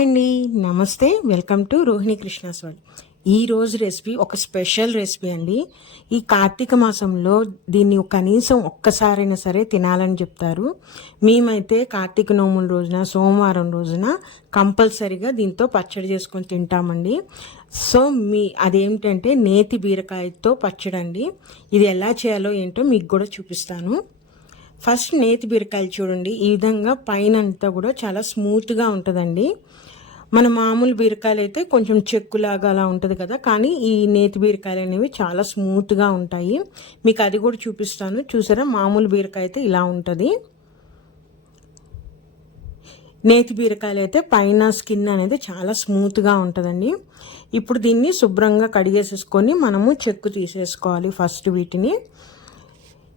Hi అండి. నమస్తే. Welcome to Rohini Krishna's world ఈ రోజు రెసిపీ ఒక స్పెషల్ రెసిపీ అండి. ఈ కార్తీక మాసంలో దీన్ని కనీసం ఒక్కసారైనా సరే తినాలని చెప్తారు. మేమైతే కార్తీక నోముల రోజున సోమవారం రోజున కంపల్సరిగా దీంతో పచ్చడి చేసుకొని తింటామండి. సో మీ అదేమిటంటే నేతి బీరకాయతో పచ్చడి అండి ఇది ఎలా చేయాలో ఏంటో మీకు కూడా చూపిస్తాను. ఫస్ట్ నేతి బీరకాయలు చూడండి. ఈ విధంగా పైన అంతా కూడా చాలా స్మూత్గా ఉంటుందండి. మన మామూలు బీరకాయలు అయితే కొంచెం చెక్కులాగా అలా ఉంటుంది కదా కానీ ఈ నేతి బీరకాయలు అనేవి చాలా స్మూత్గా ఉంటాయి. మీకు అది కూడా చూపిస్తాను. చూసారా? మామూలు బీరకాయ అయితే ఇలా ఉంటుంది. నేతి బీరకాయలు అయితే పైన స్కిన్ అనేది చాలా స్మూత్గా ఉంటుందండి. ఇప్పుడు దీన్ని శుభ్రంగా కడిగేసేసుకొని మనము చెక్కు తీసేసుకోవాలి ఫస్ట్ వీటిని.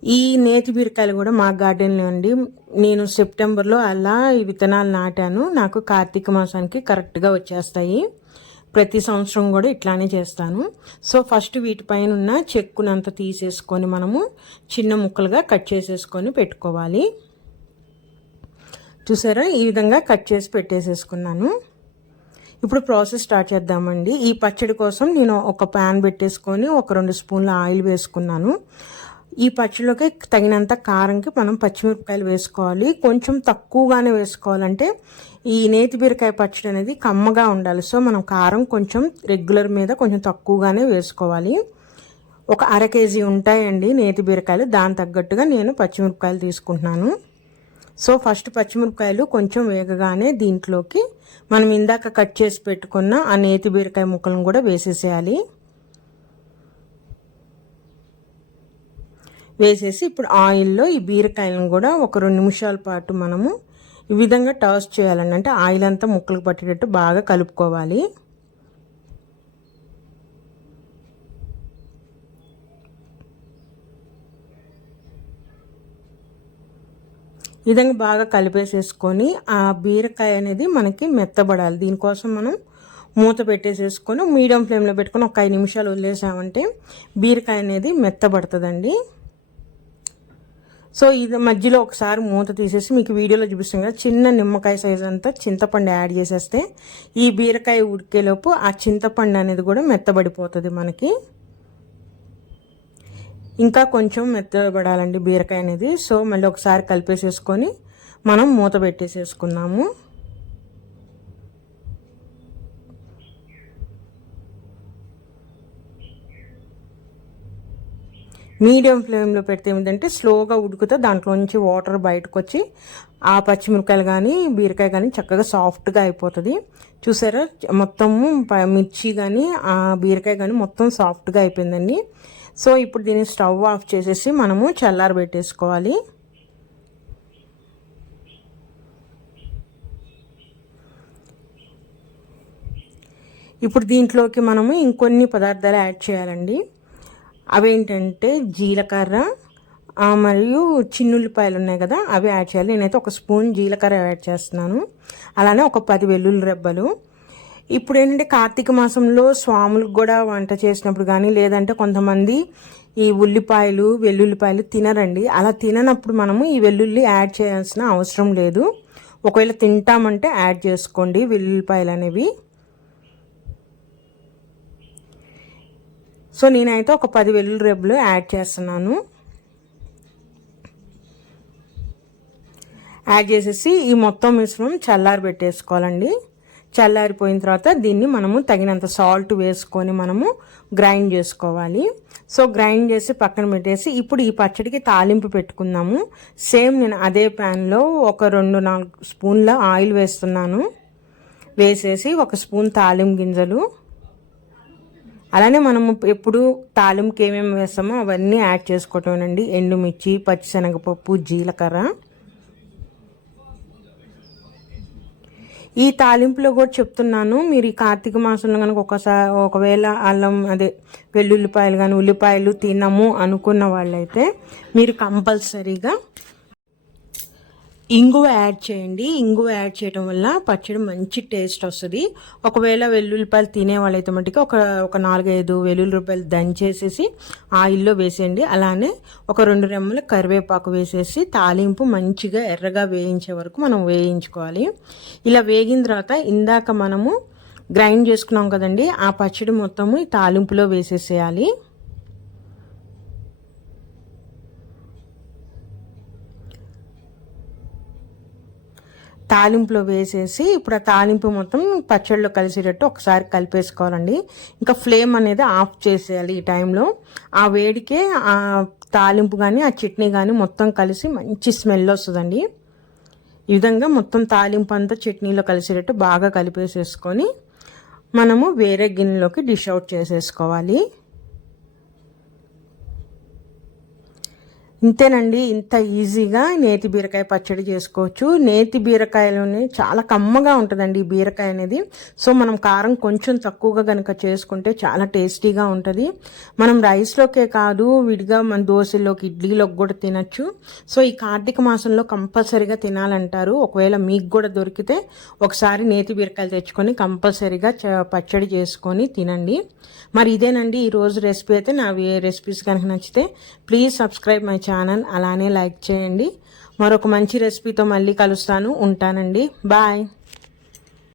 ఈ నేతి బీరకాయలు కూడా మా గార్డెన్లో అండి. నేను సెప్టెంబర్లో అలా ఈ విత్తనాలు నాటాను. నాకు కార్తీక మాసానికి కరెక్ట్గా వచ్చేస్తాయి. ప్రతి సంవత్సరం కూడా ఇట్లానే చేస్తాను. సో ఫస్ట్ వీటిపైన ఉన్న చెక్కునంత తీసేసుకొని మనము చిన్న ముక్కలుగా కట్ చేసేసుకొని పెట్టుకోవాలి. చూసారా? ఈ విధంగా కట్ చేసి పెట్టేసేసుకున్నాను. ఇప్పుడు ప్రాసెస్ స్టార్ట్ చేద్దామండి. ఈ పచ్చడి కోసం నేను ఒక ప్యాన్ పెట్టేసుకొని ఒక రెండు స్పూన్ల ఆయిల్ వేసుకున్నాను. ఈ పచ్చడిలోకి తగినంత కారంకి మనం పచ్చిమిరపకాయలు వేసుకోవాలి. కొంచెం తక్కువగానే వేసుకోవాలంటే ఈ నేతి బీరకాయ పచ్చడి అనేది కమ్మగా ఉండాలి. సో మనం కారం కొంచెం రెగ్యులర్ మీద కొంచెం తక్కువగానే వేసుకోవాలి. ఒక అర కేజీ ఉంటాయండి నేతి బీరకాయలు. దాని తగ్గట్టుగా నేను పచ్చిమిరపకాయలు తీసుకుంటున్నాను. సో ఫస్ట్ పచ్చిమిరపకాయలు కొంచెం వేగగానే దీంట్లోకి మనం ఇందాక కట్ చేసి పెట్టుకున్న ఆ నేతి బీరకాయ ముక్కలను కూడా వేసేసేయాలి. వేసేసి ఇప్పుడు ఆయిల్లో ఈ బీరకాయలను కూడా ఒక రెండు నిమిషాల పాటు మనము ఈ విధంగా టాస్ చేయాలండి. అంటే ఆయిల్ అంతా ముక్కలకు పట్టేటట్టు బాగా కలుపుకోవాలి. ఈ విధంగా బాగా కలిపేసేసుకొని ఆ బీరకాయ అనేది మనకి మెత్తబడాలి. దీనికోసం మనం మూత పెట్టేసేసుకొని మీడియం ఫ్లేమ్లో పెట్టుకొని ఒక ఐదు నిమిషాలు వదిలేసామంటే బీరకాయ అనేది మెత్తబడుతుందండి. సో ఇది మధ్యలో ఒకసారి మూత తీసేసి మీకు వీడియోలో చూపిస్తాం కదా చిన్న నిమ్మకాయ సైజ్ అంతా చింతపండు యాడ్ చేసేస్తే ఈ బీరకాయ ఉడికేలోపు ఆ చింతపండు అనేది కూడా మెత్తబడిపోతుంది మనకి. ఇంకా కొంచెం మెత్తబడాలండి బీరకాయ అనేది. సో మళ్ళీ ఒకసారి కలిపేసేసుకొని మనం మూత పెట్టేసేసుకున్నాము మీడియం ఫ్లేమ్లో పెడితే ఏంటంటే స్లోగా ఉడుకుతా దాంట్లో నుంచి వాటర్ బయటకు వచ్చి ఆ పచ్చిమిరకాయలు కానీ బీరకాయ కానీ చక్కగా సాఫ్ట్గా అయిపోతుంది. చూసారా? మొత్తము మిర్చి కానీ ఆ బీరకాయ కానీ మొత్తం సాఫ్ట్గా అయిపోయిందండి. సో ఇప్పుడు దీన్ని స్టవ్ ఆఫ్ చేసేసి మనము చల్లారబెట్టేసుకోవాలి ఇప్పుడు దీంట్లోకి మనము ఇంకొన్ని పదార్థాలు యాడ్ చేయాలండి. అవేంటంటే జీలకర్ర మరియు చిన్నుల్లిపాయలు ఉన్నాయి కదా అవి యాడ్ చేయాలి. నేనైతే ఒక స్పూన్ జీలకర్ర యాడ్ చేస్తున్నాను. అలానే ఒక పది వెల్లుల్లి రెబ్బలు. ఇప్పుడు ఏంటంటే కార్తీక మాసంలో స్వాములకు కూడా వంట చేసినప్పుడు కానీ లేదంటే కొంతమంది ఈ ఉల్లిపాయలు వెల్లుల్లిపాయలు తినరండి. అలా తిననప్పుడు మనము ఈ వెల్లుల్లి యాడ్ చేయాల్సిన అవసరం లేదు. ఒకవేళ తింటామంటే యాడ్ చేసుకోండి వెల్లుల్లిపాయలు అనేవి. సో నేనైతే ఒక పది వెల్లుల్లి రెబ్బలు యాడ్ చేస్తున్నాను. యాడ్ చేసేసి ఈ మొత్తం మిశ్రమం చల్లారి పెట్టేసుకోవాలండి. చల్లారిపోయిన తర్వాత దీన్ని మనము తగినంత సాల్ట్ వేసుకొని మనము గ్రైండ్ చేసుకోవాలి. సో గ్రైండ్ చేసి పక్కన పెట్టేసి ఇప్పుడు ఈ పచ్చడికి తాలింపు పెట్టుకుందాము. సేమ్ నేను అదే ప్యాన్లో ఒక రెండు నాలుగు స్పూన్ల ఆయిల్ వేస్తున్నాను. వేసేసి ఒక స్పూన్ తాలింపు గింజలు. అలానే మనము ఎప్పుడు తాలింపుకి ఏమేమి వేస్తామో అవన్నీ యాడ్ చేసుకోవటమేనండి. ఎండుమిర్చి పచ్చిశనగపప్పు జీలకర్ర. ఈ తాలింపులో కూడా చెప్తున్నాను. మీరు ఈ కార్తీక మాసంలో కనుక ఒకసారి ఒకవేళ అల్లం అదే వెల్లుల్లిపాయలు కానీ ఉల్లిపాయలు తినము అనుకున్న వాళ్ళైతే మీరు కంపల్సరీగా ఇంగువ యాడ్ చేయండి. ఇంగువ యాడ్ చేయడం వల్ల పచ్చడి మంచి టేస్ట్ వస్తుంది. ఒకవేళ వెల్లుల్లిపాయలు తినే వాళ్ళైతే మట్టుకు ఒక ఒక నాలుగైదు వెల్లుల్లి రూపాయలు దంచేసేసి ఆయిల్లో వేసేయండి. అలానే ఒక రెండు రెమ్మలు కరివేపాకు వేసేసి తాలింపు మంచిగా ఎర్రగా వేయించే వరకు మనం వేయించుకోవాలి. ఇలా వేగిన తర్వాత ఇందాక మనము గ్రైండ్ చేసుకున్నాం కదండి ఆ పచ్చడి మొత్తము ఈ తాలింపులో వేసేసేయాలి. తాలింపులో వేసేసి ఇప్పుడు ఆ తాలింపు మొత్తం పచ్చడిలో కలిసేటట్టు ఒకసారి కలిపేసుకోవాలండి. ఇంకా ఫ్లేమ్ అనేది ఆఫ్ చేసేయాలి ఈ టైంలో. ఆ వేడికే ఆ తాలింపు కానీ ఆ చట్నీ కానీ మొత్తం కలిసి మంచి స్మెల్ వస్తుందండి. ఈ విధంగా మొత్తం తాలింపు అంతా చట్నీలో కలిసేటట్టు బాగా కలిపేసేసుకొని మనము వేరే గిన్నెలోకి డిష్ అవుట్ చేసేసుకోవాలి. ఇంతేనండి ఇంత ఈజీగా నేతి బీరకాయ పచ్చడి చేసుకోవచ్చు. నేతి బీరకాయలోనే చాలా కమ్మగా ఉంటుందండి ఈ బీరకాయ అనేది. సో మనం కారం కొంచెం తక్కువగా కనుక చేసుకుంటే చాలా టేస్టీగా ఉంటుంది. మనం రైస్లోకే కాదు విడిగా మన దోశలోకి ఇడ్లీలోకి కూడా తినచ్చు. సో ఈ కార్తీక మాసంలో కంపల్సరీగా తినాలంటారు. ఒకవేళ మీకు కూడా దొరికితే ఒకసారి నేతి బీరకాయలు తెచ్చుకొని కంపల్సరీగా పచ్చడి చేసుకొని తినండి. మరి ఇదేనండి ఈరోజు రెసిపీ అయితే నా రెసిపీస్ కనుక నచ్చితే please subscribe my channel channel అలానే లైక్ చేయండి. మరొక మంచి రెసిపీతో మళ్ళీ కలుస్తాను ఉంటానండి. బాయ్